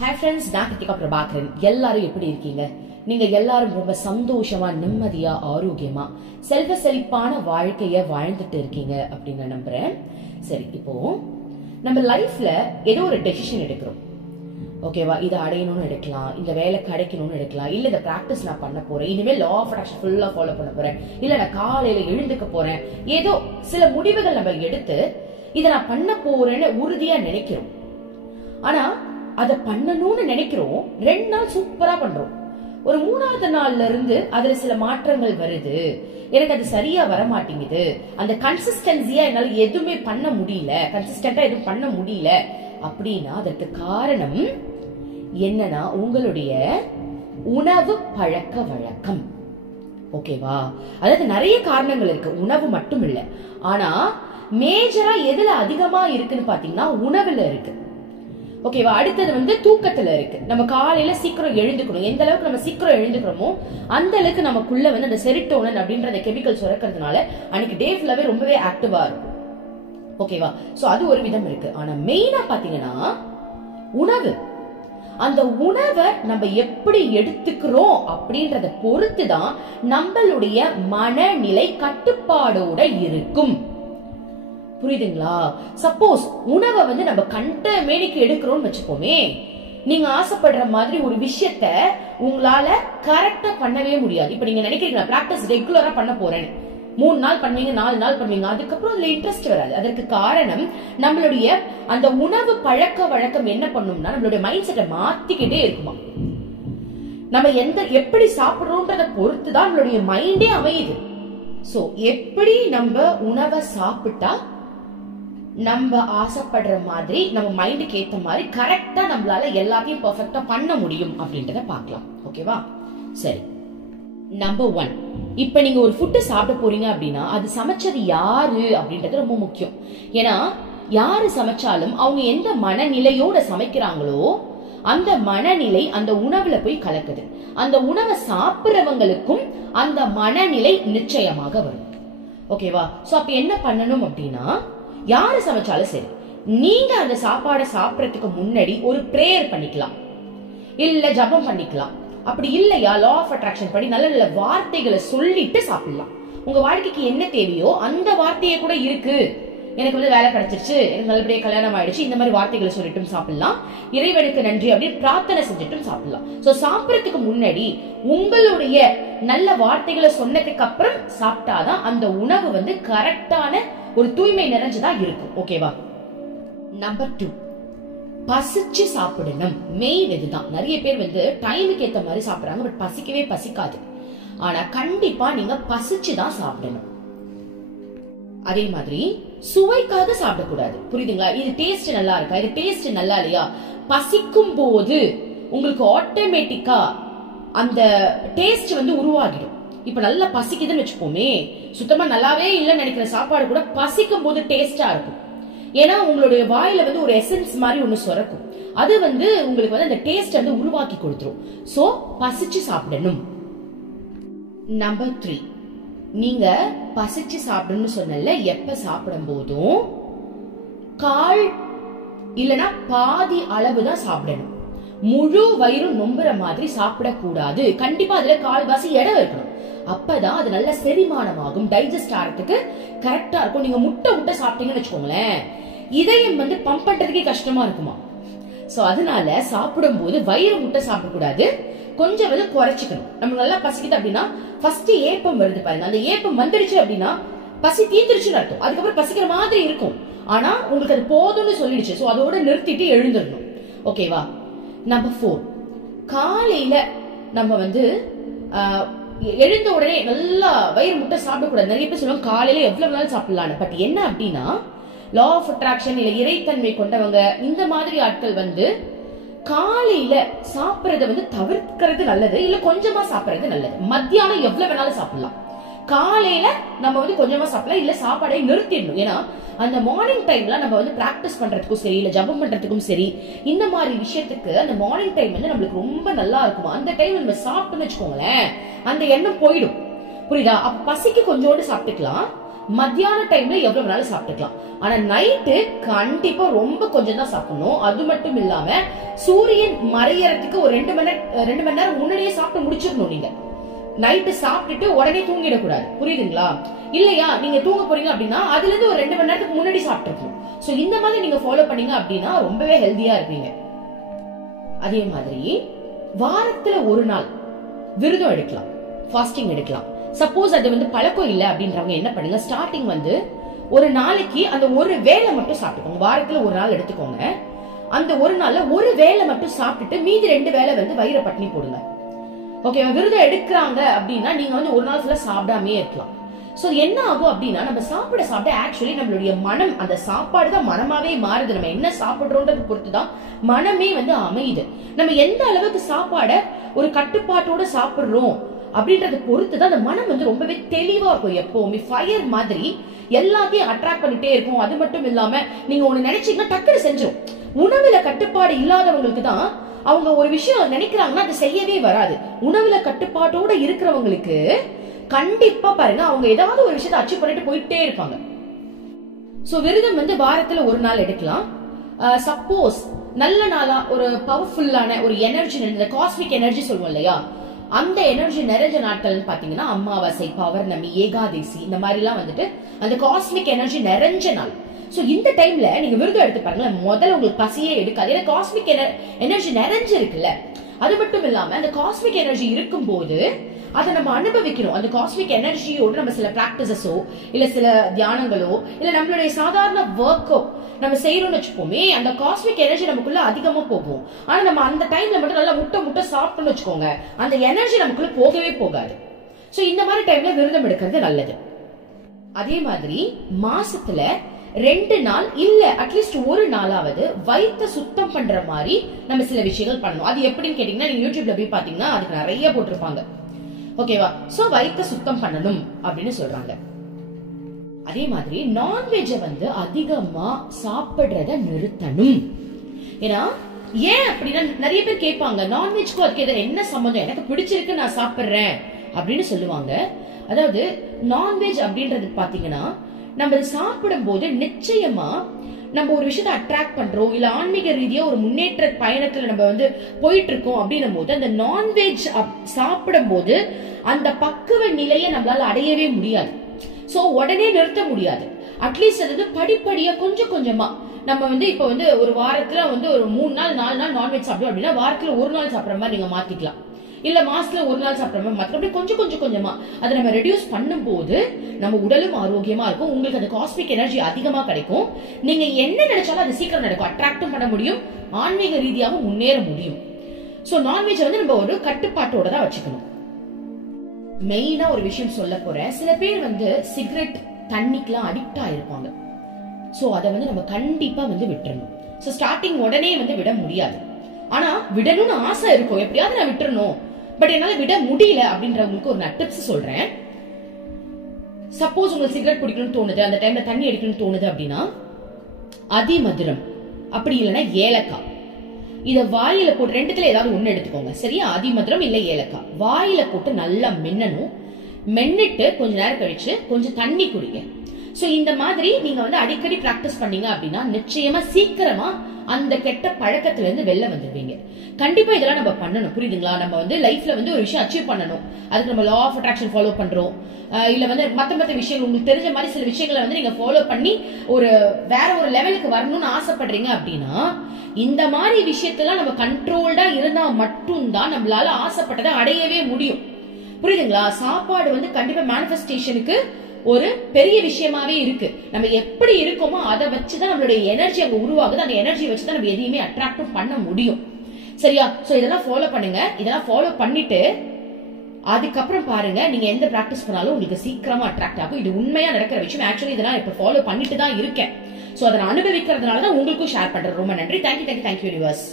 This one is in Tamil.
Hi friends, நான் Kiruthikaprabhakaran. எல்லாரும் எப்படி இருக்கீங்க? நீங்க எல்லாரும் ரொம்ப சந்தோஷமா, நிம்மதியா, ஆரோக்கியமா, செல்வ செழிப்பான வாழ்க்கைய வாழ்ந்துட்டு இருக்கீங்க அப்படின்னு நான் நம்புறேன். சரி, இப்போ நம்ம லைஃப்ல ஏதோ ஒரு டெசிஷன் எடுக்கிறோம். ஓகேவா? இதை அடையணும்னு எடுக்கலாம், இந்த வேலை கிடைக்கணும்னு எடுக்கலாம், இல்ல இந்த பிராக்டிஸ் நான் பண்ண போறேன், இனிமேல் லா ஆஃப் அட்ராக்ஷன் ஃபுல்லா ஃபாலோ பண்ண போறேன், இல்ல நான் காலையில எழுந்துக்க போறேன், ஏதோ சில முடிவுகள் நம்ம எடுத்து இதை நான் பண்ண போறேன்னு உறுதியா நினைக்கிறோம். ஆனா அதை பண்ணணும்னு நினைக்கிறோம், 2 நாள் சூப்பரா பண்றோம். ஒரு 3வது நாள்ல இருந்து அதுல சில மாற்றங்கள் வருது, எனக்கு அது சரியா வர மாட்டேங்குது, அந்த கன்சிஸ்டன்சியா என்னால எதுவுமே பண்ண முடியல, கன்சிஸ்டன்டா எதுவும் பண்ண முடியல அப்படின்னா அதற்கு காரணம் என்னன்னா உங்களுடைய உணவு பழக்க வழக்கம். ஓகேவா? அதாவது நிறைய காரணங்கள் இருக்கு, உணவு மட்டும் இல்ல. ஆனா மேஜரா எதுல அதிகமா இருக்குன்னு பாத்தீங்கன்னா உணவுல இருக்கு. ஓகேவா? அடுத்தது தூக்கத்துல இருக்கு. நம்ம காலையில சீக்கிரம் எழுந்துக்கணும். எந்த அளவுக்கு நம்ம சீக்கிரம் எழுந்துக்கிறோமோ அந்த அளவுக்கு நமக்குள்ள அந்த செரிட்டோனின் அப்படின்ற அந்த கெமிக்கல் சுரக்கிறதுனால அன்னைக்கு டே ஃபுல்லாவே ரொம்பவே ஆக்டிவா இருக்கும். ஓகேவா? சோ அது ஒரு விதம் இருக்கு. ஆனா மெயினா பாத்தீங்கன்னா உணவு, அந்த உணவை நம்ம எப்படி எடுத்துக்கிறோம் அப்படின்றத பொறுத்துதான் நம்மளுடைய மனநிலை கட்டுப்பாடோட இருக்கும். புரியுதுங்களா? சப்போஸ் உணவை நம்ம கண்ட மேனிக்கு எடுக்கிறோம்னு வச்சுப்போமே, நீங்க ஆசைப்படுற மாதிரி ஒரு விஷயத்த உங்களால கரெக்டா பண்ணவே முடியாது. இப்ப நீங்க நினைக்கிறீங்க பிராக்டிஸ் ரெகுலரா பண்ண போறேன்னு, 3 நாள் பண்ணுவீங்க, 4 நாள் பண்ணுவீங்க, அதுக்கப்புறம் அதுல இன்ட்ரெஸ்ட் வராது. அதற்கு காரணம் நம்மளுடைய அந்த உணவு பழக்க வழக்கம் என்ன பண்ணும்னா நம்மளுடைய மைண்ட் செட்டை மாத்திக்கிட்டே இருக்குமா. நம்ம எப்படி சாப்பிடுறோம்ன்றத பொறுத்துதான் நம்மளுடைய மைண்டே அமையுது. சோ எப்படி நம்ம உணவை சாப்பிட்டா நம்ம ஆசைப்படுற மாதிரி நம்ம மைண்டுக்கு ஏத்த மாதிரி கரெக்டா நம்மளால எல்லாத்தையும் பெர்ஃபெக்ட்டா பண்ண முடியும் அப்படின்றத பார்க்கலாம். ஓகேவா? சரி, நம்பர் 1, இப்ப நீங்க ஒரு ஃபுட் சாப்பிட போறீங்க அப்படின்னா அது சமைச்சது யாரு அப்படின்றது ரொம்ப முக்கியம். ஏன்னா யாரு சமைச்சாலும் அவங்க எந்த மனநிலையோட சமைக்கிறாங்களோ அந்த மனநிலை அந்த உணவுல போய் கலக்குது. அந்த உணவை சாப்பிடுறவங்களுக்கும் அந்த மனநிலை நிச்சயமாக வரும். ஓகேவா? சோ அப்ப என்ன பண்ணணும் அப்படின்னா, யாரு சமைச்சாலும் சரி, நீங்க அந்த சாப்பாடை சாப்பிடறதுக்கு முன்னாடி ஒரு பிரேயர் பண்ணிக்கலாம், இல்ல ஜபம் பண்ணிக்கலாம். அப்படி இல்லையா லா ஆஃப் அட்ராக்ஷன் படி நல்ல நல்ல வார்த்தைகளை சொல்லிட்டு சாப்பிடலாம். உங்க வாழ்க்கைக்கு என்ன தேவையோ அந்த வார்த்தையே கூட இருக்கு, எனக்கு வேலை கிடைச்சிருச்சு, எனக்கு நல்லபடியா கல்யாணம் ஆயிடுச்சு, இந்த மாதிரி வார்த்தைகளை சொல்லிட்டும் சாப்பிடலாம். இறைவனுக்கு நன்றி அப்படின்னு பிரார்த்தனை செஞ்சுட்டும் சாப்பிடலாம். சோ சாப்பிடறதுக்கு முன்னாடி உங்களுடைய நல்ல வார்த்தைகளை சொன்னதுக்கு அப்புறம் சாப்பிட்டாதான் அந்த உணவு கரெக்டான ஒரு தூய்மை நிறைஞ்சதா இருக்கும். ஓகேவா? நம்பர் 2, பசிச்சு சாப்பிடணும். மெயின் இதுதான். நிறைய பேர் டைமுக்கு ஏத்த மாதிரி சாப்பிடுறாங்க, பட் பசிக்கவே பசிக்காது. ஆனா கண்டிப்பா நீங்க பசிச்சுதான் சாப்பிடணும். அதே மாதிரி சுவைக்காக சாப்பிடக்கூடாது. புரியுதுங்களா? இது டேஸ்ட் நல்லா இருக்கா, இது டேஸ்ட் நல்லா இல்லையா, பசிக்கும் போது உங்களுக்கு ஆட்டோமேட்டிக்கா அந்த டேஸ்ட் உருவாகிடும். இப்ப நல்லா பசிக்குதுன்னு வச்சுப்போமே, சுத்தமா நல்லாவே இல்லைன்னு நினைக்கிற சாப்பாடு கூட பசிக்கும் போது டேஸ்டா இருக்கும். ஏன்னா உங்களுடைய வாயில ஒரு எசன்ஸ் மாதிரி ஒண்ணு சுரக்கும். அது உங்களுக்கு அந்த டேஸ்ட் உருவாக்கி கொடுத்துரும். சோ பசிச்சு சாப்பிடணும். நம்பர் 3, நீங்க பசிச்சு சாப்பிடணும்னு சொன்னல, எப்ப சாப்பிடும் போதும் கால் இல்லனா பாதி அளவுதான் சாப்பிடணும். முழு வயிறு நொம்புற மாதிரி சாப்பிடக்கூடாது. கண்டிப்பா அதுல கால்வாசி இடம் இருக்கணும். அப்பதான் அது நல்ல செரிமானமாகும், டைஜஸ்ட் ஆகிறதுக்கு கரெக்டா இருக்கும். நீங்க முட்டை சாப்பிட்டீங்கன்னு வச்சுக்கோங்களேன், இதயம் பம்ப் பண்றதுக்கே கஷ்டமா இருக்குமா. சோ அதனால சாப்பிடும் போது வயிறு முட்டை சாப்பிடக்கூடாது, கொஞ்சம் குறைச்சிக்கணும். நமக்கு நல்லா பசிக்குது அப்படின்னா ஃபர்ஸ்ட் ஏப்பம் வருது பாருங்க, அந்த ஏப்பம் வந்துருச்சு அப்படின்னா பசி தீந்துருச்சுன்னு அர்த்தம். அதுக்கப்புறம் பசிக்கிற மாதிரி இருக்கும், ஆனா உங்களுக்கு அது போதும்னு சொல்லிடுச்சு. சோ அதோட நிறுத்திட்டு எழுந்துடணும். ஓகேவா? நம்பர் 4, காலையில நம்ம எழுந்த உடனே நல்லா வயிறு முட்டை சாப்பிடக்கூடாது. நிறைய பேர் சொல்லுவாங்க காலையில எவ்வளவு நாள் சாப்பிடலாம். பட் என்ன அப்படின்னா லா ஆஃப் அட்ராக்ஷன் இல்ல இறைத்தன்மை கொண்டவங்க இந்த மாதிரி ஆட்கள் காலையில சாப்பிடறத தவிர்க்கிறது நல்லது, இல்ல கொஞ்சமா சாப்பிடறது நல்லது. மத்தியானம் எவ்வளவு வேணாலும் சாப்பிடலாம், காலையில நம்ம கொஞ்சமா சாப்பிடலாம், இல்ல சாப்பாடை நிறுத்திடணும். ஏன்னா அந்த மார்னிங் டைம்ல நம்ம பிராக்டிஸ் பண்றதுக்கும் சரி, இல்ல ஜபம் பண்றதுக்கும் சரி, இந்த மாதிரி விஷயத்துக்கு அந்த மார்னிங் டைம் நம்மளுக்கு ரொம்ப நல்லா இருக்கும். அந்த டைம் நம்ம சாப்பிட்டோம்னு வச்சுக்கோங்களேன், அந்த எண்ணம் போயிடும். புரியுதா? அப்ப பசிக்கு கொஞ்சோண்டு சாப்பிட்டுக்கலாம், மத்தியான டைம்ல எவ்வளவு வேணாலும் சாப்பிட்டுக்கலாம். ஆனா நைட்டு கண்டிப்பா ரொம்ப கொஞ்சம் தான் சாப்பிடணும். அது மட்டும் இல்லாம சூரியன் மறையறதுக்கு ஒரு 2 மணி நேரம் முன்னாடியே சாப்பிட்டு முடிச்சிடணும். நீங்க நைட்டு சாப்பிட்டுட்டு உடனே தூங்கிடக்கூடாது, புரியுதுங்களா? இல்லையா நீங்க தூங்க போறீங்க அப்படின்னா அதுல இருந்து ஒரு 2 மணி நேரத்துக்கு முன்னாடி சாப்பிட்டுருக்கணும். சோ இந்த மாதிரி நீங்க ஃபாலோ பண்ணீங்க அப்படின்னா ரொம்பவே ஹெல்தியா இருப்பீங்க. அதே மாதிரி வாரத்துல ஒரு நாள் விரதம் எடுக்கலாம், ஃபாஸ்டிங் எடுக்கலாம். சப்போஸ் அது வந்து பழக்கம் இல்ல அப்படின்றவங்க என்ன பண்ணுங்க, ஸ்டார்டிங் வந்து ஒரு நாளைக்கு அந்த ஒரு வேளை மட்டும் சாப்பிட்டுக்கோங்க. வாரத்துல ஒரு நாள் எடுத்துக்கோங்க. அந்த ஒரு நாள்ல ஒரு வேளை மட்டும் சாப்பிட்டுட்டு மீதி 2 வேளை வந்து வயிறு பட்டினி போடுங்க. ஓகே, விரதம் எடுக்கிறாங்க அப்படின்னா நீங்க வந்து ஒரு நாள் ஃபுல்லா சாப்பிடாமே இருக்கலாம். சோ என்ன ஆகும் அப்படின்னா நம்ம சாப்பிட சாப்பிட ஆக்சுவலி நம்மளுடைய மனம், அந்த சாப்பாடு தான் மனமாவே மாறுது. நம்ம என்ன சாப்பிடுறோன்றது பொறுத்துதான் மனமே வந்து அமையுது. நம்ம எந்த அளவுக்கு சாப்பாட ஒரு கட்டுப்பாட்டோட சாப்பிடுறோம் அப்படின்றத பொறுத்துதான் அந்த மனம் வந்து ரொம்பவே தெளிவா இருக்கும். எப்பவுமே ஃபயர் மாதிரி எல்லாத்தையும் அட்ராக்ட் பண்ணிட்டே இருக்கும். அது மட்டும் இல்லாம நீங்க ஒண்ணு நினைச்சீங்கன்னா டக்குனு செஞ்சிடும். உணவுல கட்டுப்பாடு இல்லாதவங்களுக்கு தான் அவங்க ஒரு விஷயம் நினைக்கிறாங்கன்னா அது செய்யவே வராது. உணவுல கட்டுப்பாட்டோட இருக்கிறவங்களுக்கு கண்டிப்பா பாருங்க அவங்க ஏதாவது ஒரு விஷயத்தை அச்சீவ் பண்ணிட்டு போயிட்டே இருப்பாங்க. சோ விரதம் வந்து வாரத்துல ஒரு நாள் எடுக்கலாம். சப்போஸ் நல்ல நாளா ஒரு பவர்ஃபுல்லான ஒரு எனர்ஜி, இந்த காஸ்மிக் எனர்ஜி சொல்லுவோம் இல்லையா, அந்த எனர்ஜி நிறைஞ்ச நாட்கள் பாத்தீங்கன்னா அமாவாசை, பௌர்ணமி, ஏகாதசி, இந்த மாதிரி எல்லாம் வந்துட்டு அந்த காஸ்மிக் எனர்ஜி நிறைஞ்ச நாள். சோ இந்த டைம்ல நீங்க விரதம் எடுத்து பாருங்க, முதல்ல உங்களுக்கு பசியே எடுக்காது. ஏன்னா காஸ்மிக் எனர்ஜி நிறைஞ்சு இருக்குல்ல. அது மட்டும் இல்லாம அந்த காஸ்மிக் எனர்ஜி இருக்கும் போது அதை நம்ம அனுபவிக்கணும். அந்த காஸ்மிக் எனர்ஜியோட நம்ம சில பிராக்டிசஸோ இல்ல சில தியானங்களோ இல்ல நம்மளுடைய சாதாரண ஒர்க்கோ நம்ம செய்யறோம்னு வச்சுப்போமே, அந்த காஸ்மிக் எனர்ஜி நமக்குள்ள அதிகமா போகும். ஆனா நம்ம அந்த டைம்ல மட்டும் நல்லா முட்டை சாப்பிட்டோம்னு வச்சுக்கோங்க, அந்த எனர்ஜி நமக்குள்ள போகவே போகாது. சோ இந்த மாதிரி டைம்ல விரதம் எடுக்கிறது நல்லது. அதே மாதிரி மாசத்துல 2 நாள் இல்ல அட்லீஸ்ட் ஒரு நாளாவது வயிற்ற சுத்தம் பண்ற மாதிரி நம்ம சில விஷயங்கள் பண்ணணும். அது எப்படின்னு கேட்டீங்கன்னா நீங்க யூடியூப்ல போய் பாத்தீங்கன்னா அதுக்கு நிறைய போட்டிருப்பாங்க. ஓகேவா? சோ வயிற்ற சுத்தம் பண்ணணும் அப்படின்னு சொல்றாங்க. அதே மாதிரி நான்வெஜ் வந்து அதிகமா சாப்பிடுறத நிறுத்தணும். ஏன்னா ஏன் அப்படின்னா நிறைய பேர் கேட்பாங்க, நான்வெஜ்க்கும் அதுக்கு என்ன சம்பந்தம், எனக்கு பிடிச்சிருக்கு நான் சாப்பிடுறேன் அப்படின்னு சொல்லுவாங்க. அதாவது நான்வெஜ் அப்படின்றது பாத்தீங்கன்னா நம்ம சாப்பிடும் போது நிச்சயமா நம்ம ஒரு விஷயத்தை அட்ராக்ட் பண்றோம், இல்ல ஆன்மீக ரீதியா ஒரு முன்னேற்ற பயணத்துல நம்ம வந்து போயிட்டு இருக்கோம் அப்படின்னும் போது அந்த நான்வெஜ் சாப்பிடும் போது அந்த பக்குவ நிலையை நம்மளால அடையவே முடியாது. சோ உடனே நிறுத்த முடியாது. அட்லீஸ்ட் அது படிப்படியா கொஞ்சம் கொஞ்சமா நம்ம வந்து இப்ப வந்து ஒரு வாரத்துல வந்து ஒரு 3 நாள் 4 நாள் நான்வெஜ் சாப்பிடுறோம் அப்படின்னா வாரத்துல ஒரு நாள் சாப்பிடுற மாதிரி நீங்க மாத்திக்கலாம். இல்ல மாசத்துல ஒரு நாள் சாப்பிடுற மாதிரி மாத்திரம் கொஞ்சம் கொஞ்சமா அதை நம்ம ரெடியூஸ் பண்ணும் போது நம்ம உடலும் ஆரோக்கியமா இருக்கும். உங்களுக்கு அந்த காஸ்மிக் எனர்ஜி அதிகமா கிடைக்கும். நீங்க என்ன நினைச்சாலும் அது சீக்கிரம் நடக்கும். அட்ராக்டும் பண்ண முடியும், ஆன்மீக ரீதியாகவும் முன்னேற முடியும். சோ நான்வெஜ் வந்து நம்ம ஒரு கட்டுப்பாட்டோட தான் வச்சுக்கணும். மெயினா ஒரு விஷயம் சொல்ல போறேன். சில பேர் வந்து சிகரெட், தண்ணிக்கெல்லாம் அடிக்ட் ஆயிருப்பாங்க. சோ அதை வந்து நம்ம கண்டிப்பா வந்து விட்டுறணும். சோ ஸ்டார்டிங் உடனே வந்து விட முடியாது. ஆனா விடணும்னு ஆசை இருக்கும், எப்படியாவது நான் விட்டுறணும், பட் என்னால விட முடியல அப்படின்றவங்களுக்கு ஒரு நான் டிப்ஸ் சொல்றேன். சப்போஸ் உங்களுக்கு சிகரெட் பிடிக்கணும்னு தோணுது, அந்த டைம்ல தண்ணி அடிக்கணும்னு தோணுது அப்படின்னா அதிமதுரம் அப்படி இல்லைன்னா ஏலக்காய், இத வாயில போட்டு 2த்துல ஏதாவது ஒண்ணு எடுத்துக்கோங்க. சரியா? அதிமதுரம் இல்ல ஏலக்காய் வாயில போட்டு நல்லா மென்னணும். மென்னிட்டு கொஞ்ச நேரம் கழிச்சு கொஞ்சம் தண்ணி குடிங்க. சோ இந்த மாதிரி நீங்க வந்து அடிக்கடி பிராக்டிஸ் பண்ணீங்க அப்படின்னா நிச்சயமா சீக்கிரமா அந்த கெட்ட பழக்கத்துல இருந்து வெளில வந்துடுவீங்க. கண்டிப்பா இதெல்லாம் நம்ம பண்ணணும், புரியுதுங்களா? நம்ம வந்து லைஃப்ல வந்து ஒரு விஷயம் அச்சீவ் பண்ணணும், அதுக்கு நம்ம லா ஆஃப் அட்ராக்ஷன் ஃபாலோ பண்றோம், இல்ல வந்து மத்த விஷயங்கள் உங்களுக்கு தெரிஞ்ச மாதிரி சில விஷயங்களை வந்து நீங்க ஃபாலோ பண்ணி ஒரு வேற ஒரு லெவலுக்கு வரணும்னு ஆசைப்படுறீங்க அப்படின்னா இந்த மாதிரி விஷயத்தெல்லாம் நம்ம கண்ட்ரோல்டா இருந்தா மட்டும்தான் நம்மளால ஆசைப்பட்டதை அடையவே முடியும். புரியுதுங்களா? சாப்பாடு வந்து கண்டிப்பா மேனிஃபெஸ்டேஷனுக்கு ஒரு பெரிய விஷயமாவே இருக்கு. நம்ம எப்படி இருக்கோமோ அதை வச்சுதான் நம்மளுடைய எனர்ஜி அங்க உருவாகுது. அந்த எனர்ஜி வச்சுதான் நம்ம எதையுமே அட்ராக்டும் பண்ண முடியும். சரியா? சோ இதெல்லாம் ஃபாலோ பண்ணுங்க. இதெல்லாம் ஃபாலோ பண்ணிட்டு அதுக்கப்புறம் பாருங்க, நீங்க எந்த பிராக்டிஸ் பண்ணாலும் உங்களுக்கு சீக்கிரமா அட்ராக்ட் ஆகும். இது உண்மையா நடக்கிற விஷயம். ஆக்சுவலி இதெல்லாம் இப்ப ஃபாலோ பண்ணிட்டு தான் இருக்கேன். சோ அதை அனுபவிக்கிறதுனாலதான் உங்களுக்கும் ஷேர் பண்றேன். ரொம்ப நன்றி. Thank you universe.